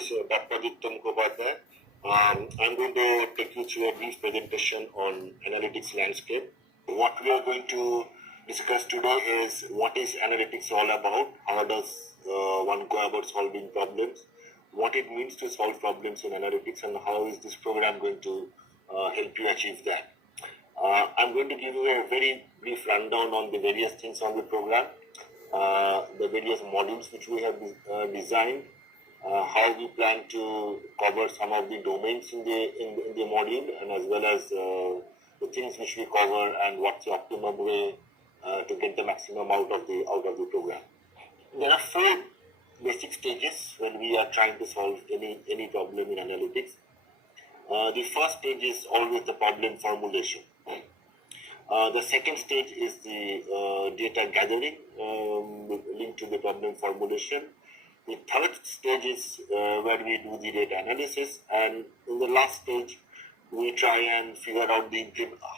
is Dr. Mukhopadhyay. I'm going to take you through a brief presentation on analytics landscape. What we are going to discuss today is what is analytics all about, how does one go about solving problems, what it means to solve problems in analytics, and how is this program going to help you achieve that. I'm going to give you a very brief rundown on the various things on the program, the various modules which we have designed, how we plan to cover some of the domains in the module, and as well as the things which we cover and what's the optimum way to get the maximum out of the program. There are 4 basic stages when we are trying to solve any problem in analytics. The first stage is always the problem formulation. The second stage is the data gathering linked to the problem formulation. The third stage is where we do the data analysis, and in the last stage we try and figure out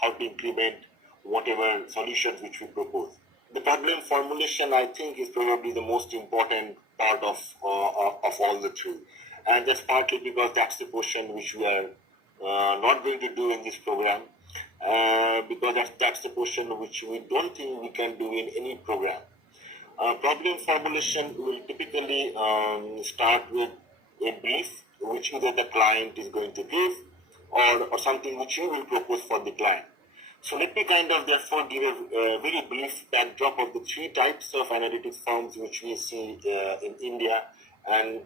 how to implement whatever solutions which we propose. The problem formulation, I think, is probably the most important part of all the 3, and that's partly because that's the portion which we are not going to do in this program, because that's the portion which we don't think we can do in any program. Problem formulation will typically start with a brief which either the client is going to give or something which you will propose for the client. So let me therefore give a very brief backdrop of the 3 types of analytics firms which we see in India and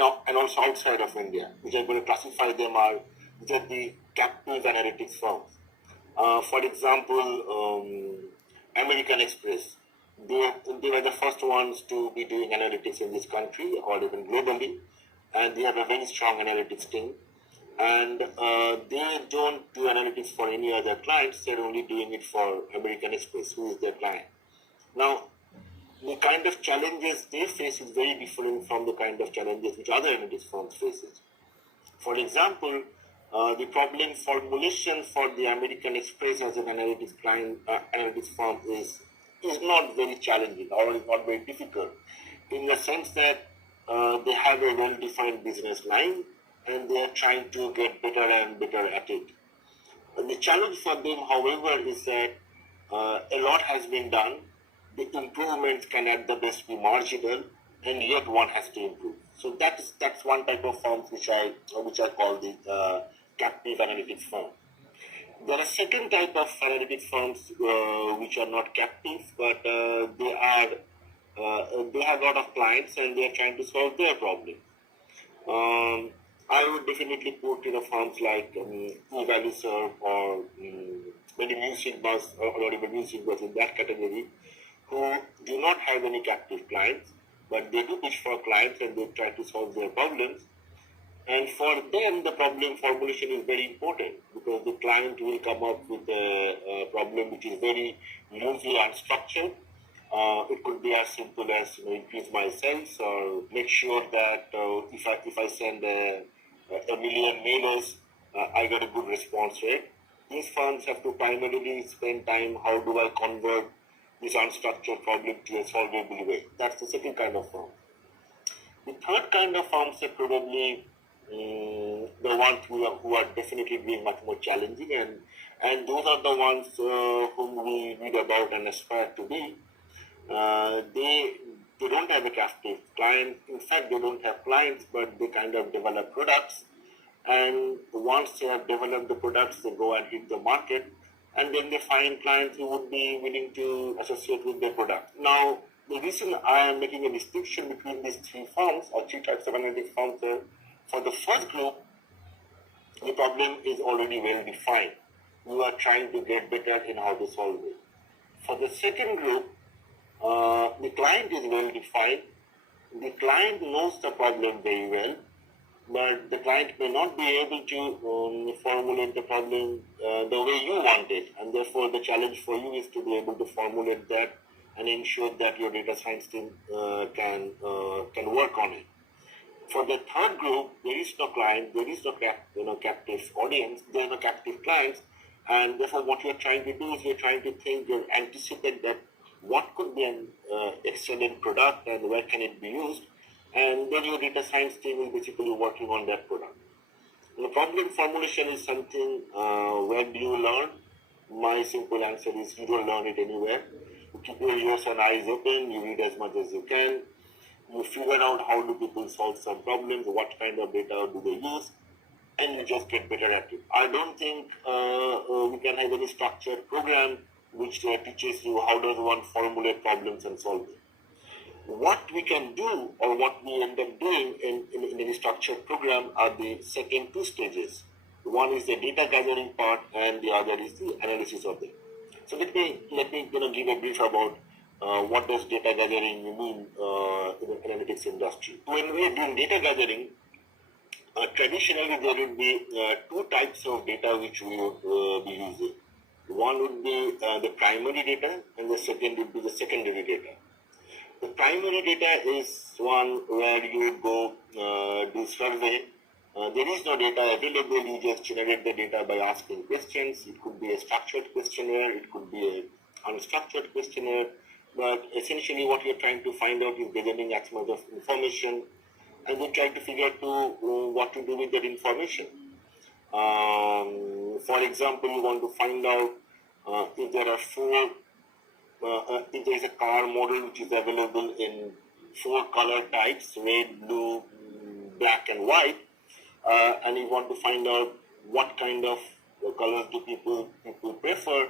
also outside of India, which I'm going to classify them are the captive analytics firms. For example, American Express. They were the first ones to be doing analytics in this country or even globally, and they have a very strong analytics team. And they don't do analytics for any other clients, they're only doing it for American Express, who is their client. Now, the kind of challenges they face is very different from the kind of challenges which other analytics firms face. For example, the problem formulation for the American Express as an analytics firm is not very challenging or is not very difficult, in the sense that they have a well-defined business line and they are trying to get better and better at it. The challenge for them, however, is that a lot has been done. The improvements can at the best be marginal, and yet one has to improve. So that's one type of firms which I call the captive analytics firm. There are second type of analytics firms which are not captive, but they have a lot of clients and they are trying to solve their problem. I would definitely put firms like eValueServe or maybe MusicBuzz or even MusicBuzz in that category, who do not have any captive clients, but they do pitch for clients and they try to solve their problems. And for them, the problem formulation is very important, because the client will come up with a problem which is very loosely unstructured. It could be as simple as increase my sales, or make sure that if I send a million mailers, I get a good response rate. These firms have to primarily spend time, how do I convert this unstructured problem to a solvable way. That's the second kind of firm. The third kind of firms are probably the ones who are definitely being much more challenging, and those are the ones whom we read about and aspire to be. They don't have a captive client. In fact, they don't have clients, but they develop products, and once they have developed the products, they go and hit the market, and then they find clients who would be willing to associate with their product. Now, the reason I am making a distinction between these 3 firms or 3 types of analytics firms, for the first group, the problem is already well defined. You are trying to get better in how to solve it. For the second group, the client is well defined. The client knows the problem very well, but the client may not be able to formulate the problem the way you want it, and therefore the challenge for you is to be able to formulate that and ensure that your data science team can work on it. For the third group, there is no client, there is no captive audience, there are no captive clients, and therefore what you're trying to do is you're trying to anticipate that what could be an excellent product and where can it be used, and then your data science team is basically working on that product. The problem formulation is something, where do you learn? My simple answer is you don't learn it anywhere. You keep your ears and eyes open, you read as much as you can, you figure out how do people solve some problems, what kind of data do they use, and you just get better at it. I don't think we can have any structured program which teaches you how does one formulate problems and solve them. What we can do, or what we end up doing in any structured program, are the second two stages. One is the data gathering part, and the other is the analysis of them. So let me give a brief about what does data gathering mean in the analytics industry. When we are doing data gathering, traditionally there would be two types of data which we would be using. One would be the primary data, and the second would be the secondary data. The primary data is one where you go do survey. There is no data available, you just generate the data by asking questions. It could be a structured questionnaire, it could be an unstructured questionnaire, but essentially what you're trying to find out is gathering as much of information, and you try to figure out what to do with that information. For example, you want to find out if there are if there is a car model which is available in 4 color types, red, blue, black and white, and you want to find out what kind of colors do people prefer,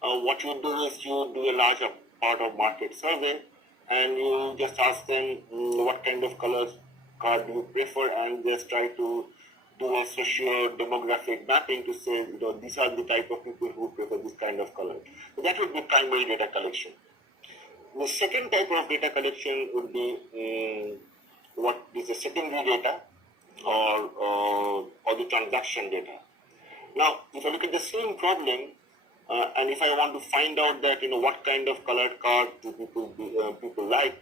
what you do is you do a larger part of market survey, and you just ask them what kind of colors car do you prefer, and just try to do a socio-demographic mapping to say, these are the type of people who prefer this kind of color. So that would be primary data collection. The second type of data collection would be what is the secondary data, or the transaction data. Now, if I look at the same problem, and if I want to find out that what kind of colored car do people like,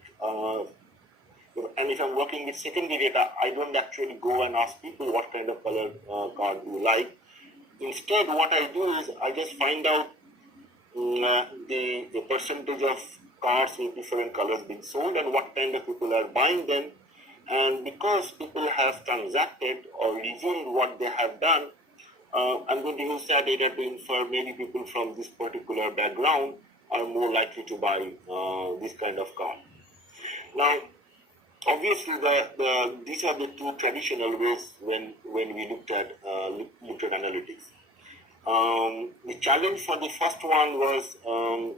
and if I'm working with secondary data, I don't actually go and ask people what kind of colored car do you like. Instead, what I do is I just find out the percentage of cars with different colors being sold and what kind of people are buying them. And because people have transacted or revealed what they have done, I'm going to use that data to infer maybe people from this particular background are more likely to buy this kind of car. Now, obviously, these are the two traditional ways when we looked at analytics. The challenge for the first one was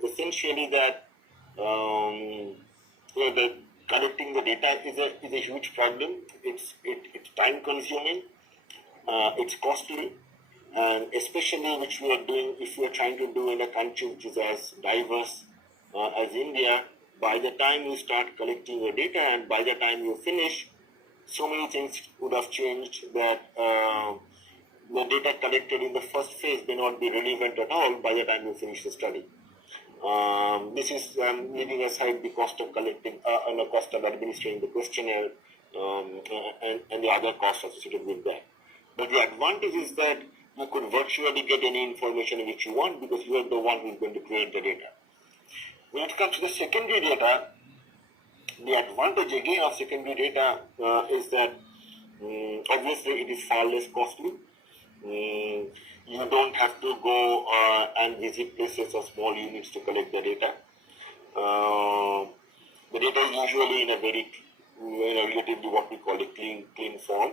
essentially that the collecting the data is a huge problem. It's time consuming, it's costly, and especially which we are doing if we are trying to do in a country which is as diverse as India. By the time you start collecting your data and by the time you finish, so many things would have changed that the data collected in the first phase may not be relevant at all by the time you finish the study. This is leaving aside the cost of collecting and the cost of administering the questionnaire and the other costs associated with that. But the advantage is that you could virtually get any information which you want because you are the one who is going to create the data. When it comes to the secondary data, the advantage again of secondary data is that obviously it is far less costly. You don't have to go and visit places or small units to collect the data. The data is usually in a very relatively what we call a clean form.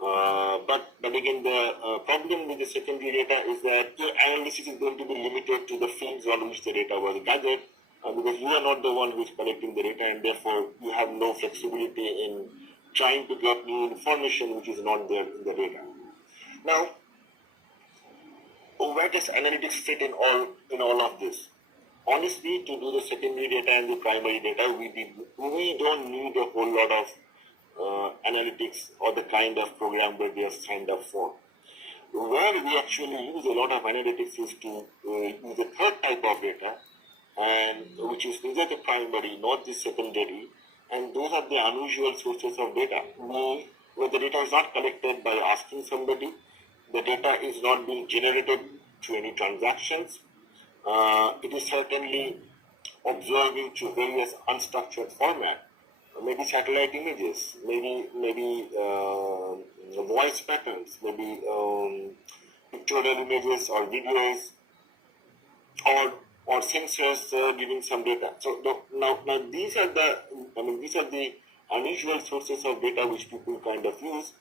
But again, the problem with the secondary data is that your analysis is going to be limited to the fields on which the data was gathered, because you are not the one who is collecting the data, and therefore you have no flexibility in trying to get new information which is not there in the data. Now, where does analytics fit in all of this? Honestly, to do the secondary data and the primary data, we don't need a whole lot of analytics or the kind of program that we have signed up for. Where we actually use a lot of analytics is to use the third type of data, and which is neither the primary nor the secondary, and those are the unusual sources of data. Where the data is not collected by asking somebody, the data is not being generated through any transactions. It is certainly observing through various unstructured format. maybe satellite images, maybe voice patterns, maybe pictorial images or videos, or sensors giving some data. So now these are the unusual sources of data which people kind of use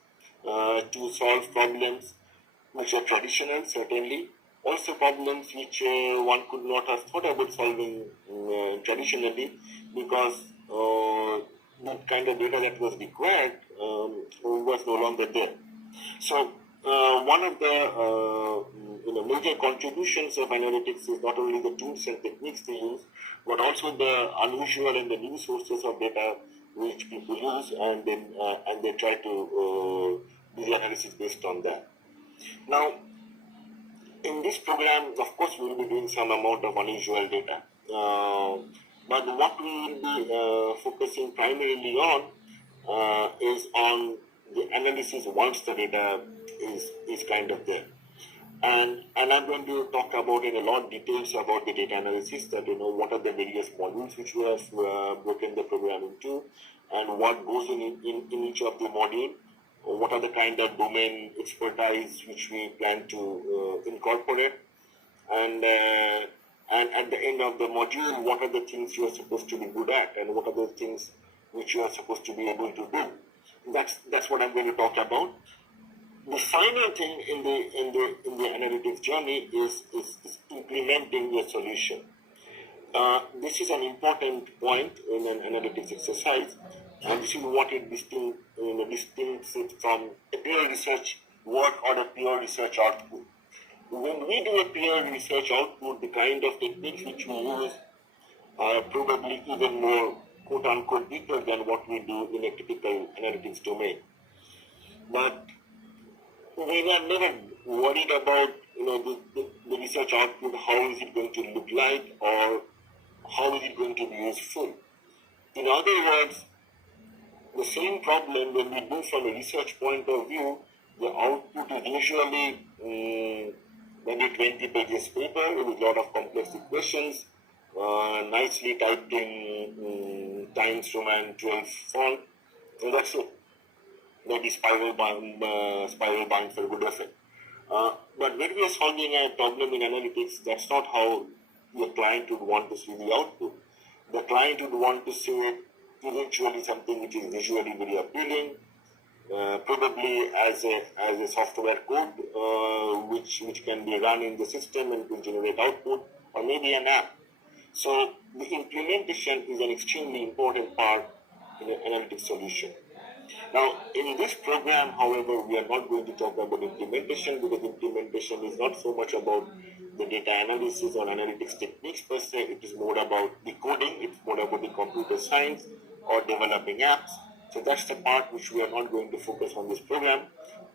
to solve problems which are traditional, certainly. Also problems which one could not have thought about solving traditionally, because the kind of data that was required was no longer there. So one of the major contributions of analytics is not only the tools and techniques they use, but also the unusual and the new sources of data which people use, and they try to do the analysis based on that. Now, in this program, of course, we will be doing some amount of unusual data. But what we will be focusing primarily on is on the analysis once the data is kind of there. And I'm going to talk about in a lot of details about the data analysis, that what are the various modules which we have broken the program into, and what goes in each of the module, what are the kind of domain expertise which we plan to incorporate, and at the end of the module, what are the things you are supposed to be good at, and what are the things which you are supposed to be able to do. That's what I'm going to talk about. The final thing in the analytics journey is implementing your solution. This is an important point in an analytics exercise, and this is what it distincts it from a pure research work or a pure research output. When we do a pure research output, the kind of techniques which we use are probably even more quote-unquote deeper than what we do in a typical analytics domain. But we were never worried about the research output, how is it going to look like, or how is it going to be useful. In other words, the same problem when we do from a research point of view, the output is usually maybe 20 pages paper with a lot of complex equations, nicely typed in Times Roman 12 font, and that's it. Maybe spiral bound for good effect. But when we are solving a problem in analytics, that's not how the client would want to see the output. The client would want to see eventually something which is visually very appealing, probably as a software code which can be run in the system and will generate output, or maybe an app. So the implementation is an extremely important part in an analytics solution. Now, in this program, however, we are not going to talk about implementation, because implementation is not so much about the data analysis or analytics techniques per se. It is more about the coding, it's more about the computer science or developing apps. So that's the part which we are not going to focus on this program.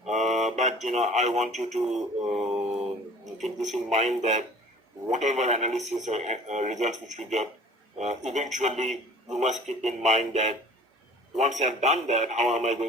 But I want you to keep this in mind, that whatever analysis or results which we get, eventually you must keep in mind that once I have done that, how am I going